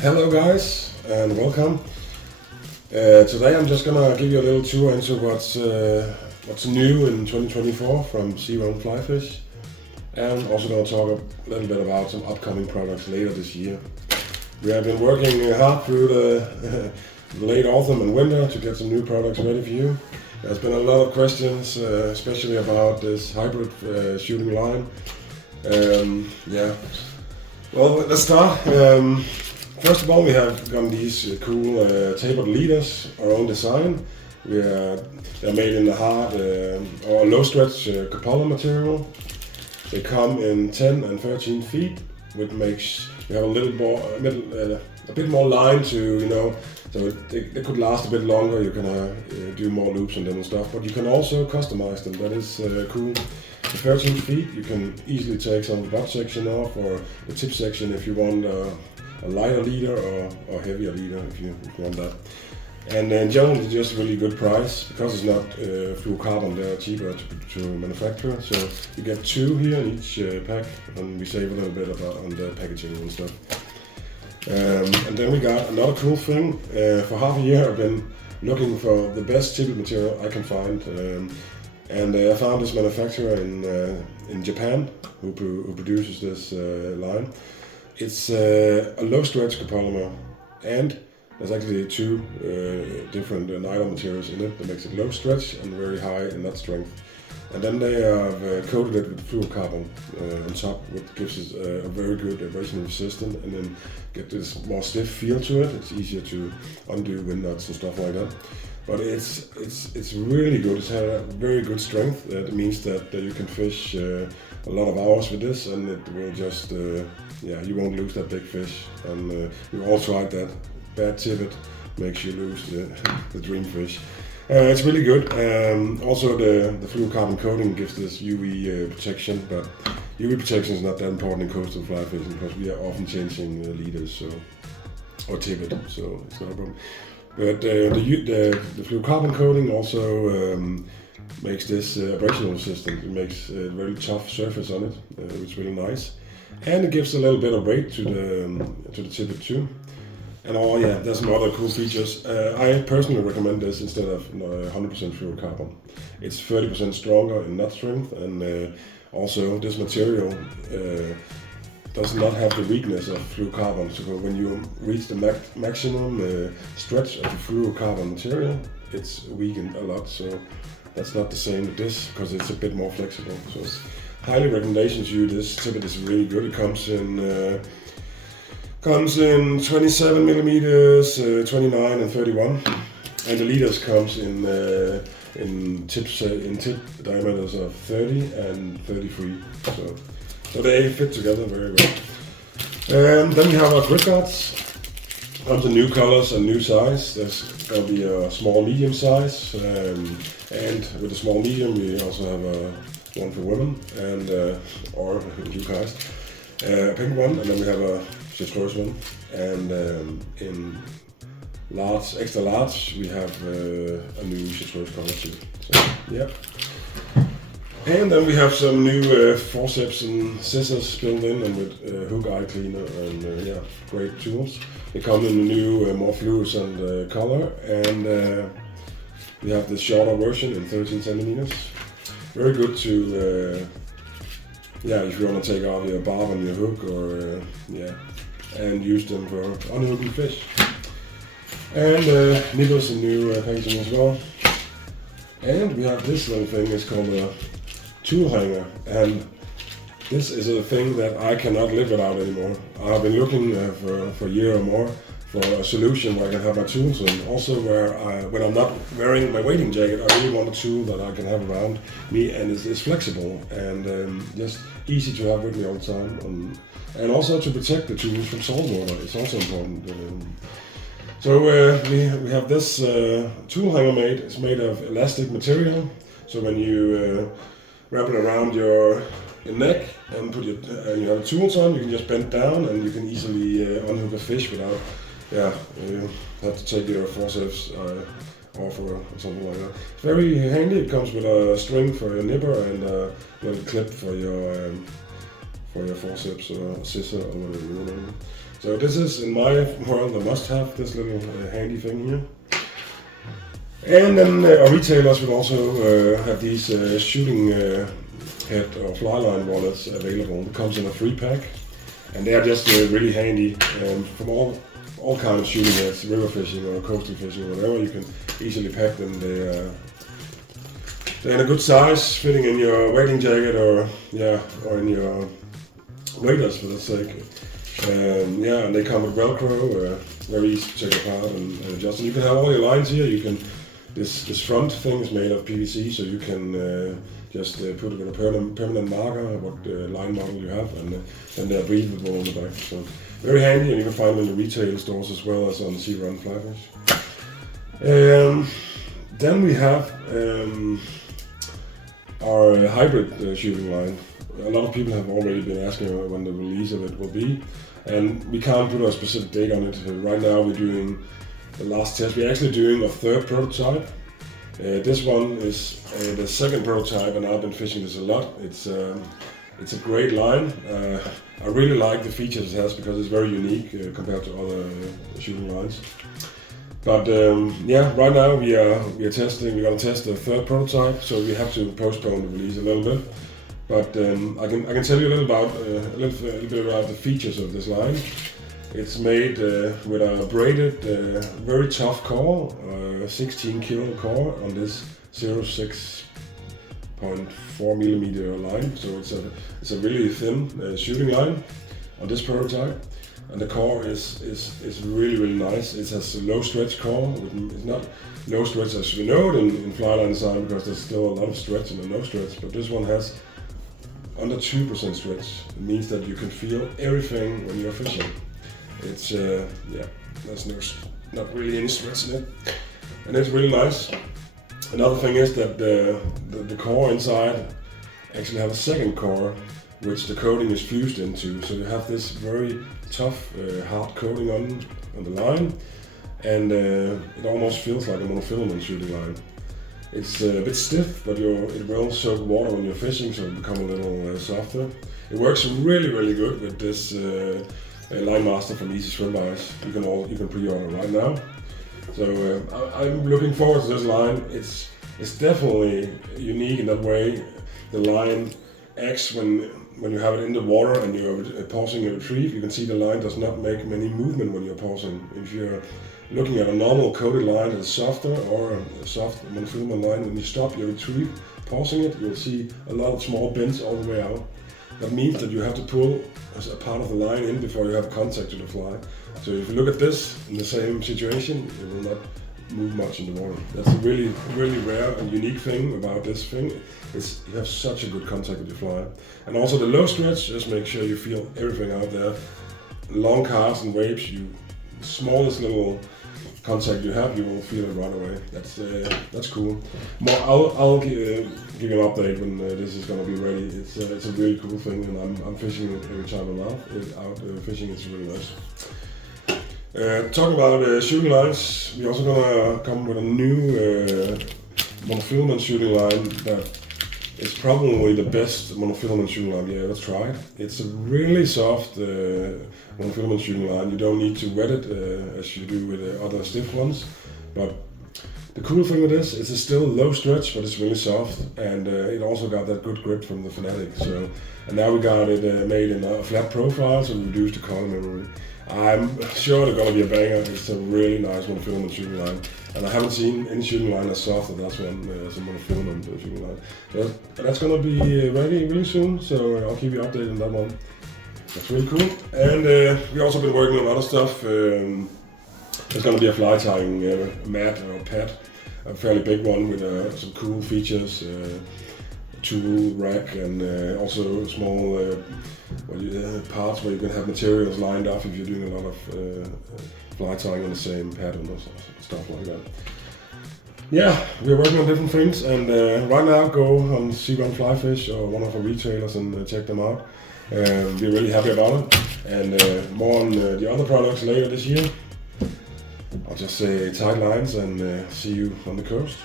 Hello guys and welcome. Today I'm just gonna give you a little tour into what's new in 2024 from SEARUN Fly Fish, and also gonna talk a little bit about some upcoming products later this year. We have been working hard through the late autumn and winter to get some new products ready for you. There's been a lot of questions, especially about this hybrid shooting line. Well, let's start. First of all, we have got these cool tapered leaders, our own design. They're made in the hard or low stretch cupola material. They come in 10 and 13 feet, which makes you have a bit more line to, so they could last a bit longer. You can do more loops on them and stuff, but you can also customize them. That is cool. The 13 feet, you can easily take some of the butt section off or the tip section if you want a lighter leader or heavier leader if you want that. And in general, it's just a really good price because it's not fluorocarbon. They're cheaper to manufacture. So you get two here in each pack, and we save a little bit on the packaging and stuff. And then we got another cool thing. For half a year, I've been looking for the best Tippet material I can find, and I found this manufacturer in Japan who produces this line. It's a low stretch copolymer, and there's actually two different nylon materials in it that makes it low stretch and very high in nut strength. And then they have coated it with fluorocarbon on top, which gives it a very good abrasion resistant, and then get this more stiff feel to it. It's easier to undo wind nuts and stuff like that. But it's really good. It's had a very good strength. That means that you can fish a lot of hours with this, and it will just you won't lose that big fish. And we all tried that. Bad Tippet makes you lose the dream fish. It's really good. Also the fluorocarbon coating gives this UV protection, but UV protection is not that important in coastal fly fishing because we are often changing leaders or Tippet, so it's not a problem. But the fluorocarbon coating also makes this abrasion resistant. It makes a very tough surface on it, which is really nice, and it gives a little bit of weight to the Tippet too. And there's some other cool features. I personally recommend this instead of 100% fluorocarbon. It's 30% stronger in nut strength, and also this material does not have the weakness of fluorocarbon. So when you reach the maximum stretch of the fluorocarbon material, it's weakened a lot. So that's not the same with this because it's a bit more flexible. So highly recommendation to you. This Tippet is really good. It comes in 27 millimeters, 29 and 31, and the leaders comes in tip diameters of 30 and 33. So they fit together very well. And then we have our grip guards. Comes in new colors and new size. There's going to be a small medium size, and with the small medium we also have one for women and or you guys, a pink one, and then we have a chartreuse one, and in large, extra large, we have a new chartreuse color too. So, yeah. And then we have some new forceps and scissors built in, and with hook eye cleaner, and great tools. They come in a new, more fluorescent color, and we have the shorter version in 13 centimeters. Very good to, if you want to take off your barb and your hook, or and use them for unhooking fish. And nipples in new packaging as well. And we have this little thing. It's called a tool hanger, and this is a thing that I cannot live without anymore. I've been looking for a year or more for a solution where I can have my tools, and also where when I'm not wearing my wading jacket, I really want a tool that I can have around me, and it's flexible and just easy to have with me all the time, and also to protect the tools from saltwater. It's also important. So we have this tool hanger made. It's made of elastic material, so when you wrap it around your neck and put you have tools on, you can just bend down and you can easily unhook a fish without you have to take your forceps off or something like that. It's very handy. It comes with a string for your nipper and a little clip for your forceps or scissor or whatever you want. So this is, in my world, a must-have, this little handy thing here. And then our retailers will also have these shooting head or fly line wallets available. It comes in a 3-pack, and they are just really handy from all kinds of shooting heads, river fishing or coastal fishing or whatever. You can easily pack them. They're in a good size, fitting in your wading jacket or in your waders for that sake. And they come with Velcro, very easy to take apart and adjust. And you can have all your lines here. You can this front thing is made of PVC, so you can just put it with a permanent marker what line model you have, and then they're breathable on the back. So very handy, and you can find them in the retail stores as well as on SEARUN Fly Fish. Then we have our hybrid shooting line. A lot of people have already been asking when the release of it will be, and we can't put a specific date on it. Right now we're doing the last test. We're actually doing a 3rd prototype. This one is the 2nd prototype, and I've been fishing this a lot. It's a great line. I really like the features it has because it's very unique compared to other shooting lines. But right now we are testing. We're gonna test the 3rd prototype, so we have to postpone the release a little bit. But I can tell you a little bit about the features of this line. It's made with a braided, very tough core, 16 kilo core on this 0.6.4 millimeter line. So it's a really thin shooting line on this prototype, and the core is really nice. It has a low stretch core. It's not low stretch as we know it in fly line design, because there's still a lot of stretch and a no stretch. But this one has under 2% stretch. It means that you can feel everything when you're fishing. It's there's not really any stretch in it, and it's really nice. Another thing is that the core inside actually have a 2nd core, which the coating is fused into. So you have this very tough, hard coating on the line, and it almost feels like a monofilament shooting line. It's a bit stiff, but it will soak water when you're fishing, so it become a little softer. It works really good with this Line Master from Easy Swim Bites. You can pre-order right now. So I'm looking forward to this line. It's definitely unique in that way. The line acts when you have it in the water and you're pausing a retrieve. You can see the line does not make many movement when you're pausing. If you're looking at a normal coated line that's softer, or a soft monofilament line, when you stop your retrieve, pausing it, you'll see a lot of small bends all the way out. That means that you have to pull a part of the line in before you have contact to the fly. So if you look at this in the same situation, it will not move much in the water. That's a really rare and unique thing about this thing. You have such a good contact with your fly. And also the low stretch, just make sure you feel everything out there. Long casts and waves, the smallest little contact you have, you will feel it right away. That's cool. I'll give you an update when this is gonna be ready. It's a really cool thing, and I'm fishing it every time I'm out fishing. It's really nice. Talking about shooting lines, we're also gonna come with a new monofilament shooting line that is probably the best monofilament shooting line we ever tried. It's a really soft monofilament shooting line. You don't need to wet it as you do with other stiff ones. But the cool thing with this is it's still low stretch, but it's really soft, and it also got that good grip from the Fanatic. And now we got it made in a flat profile, so we reduced the color memory. I'm sure they're gonna be a banger. It's a really nice monofilament shooting line, and I haven't seen any shooting line as soft as that one as a monofilament shooting line. So that's gonna be ready really soon, so I'll keep you updated on that one. That's really cool. And we've also been working on other stuff. There's gonna be a fly tying mat or pad, a fairly big one with some cool features, tool rack, and also small parts where you can have materials lined up if you're doing a lot of fly tying on the same pattern or stuff like that. Yeah, we're working on different things, and right now go on SEARUN Fly Fish or one of our retailers and check them out. We're really happy about it, and more on the other products later this year. I'll just say tight lines and see you on the coast.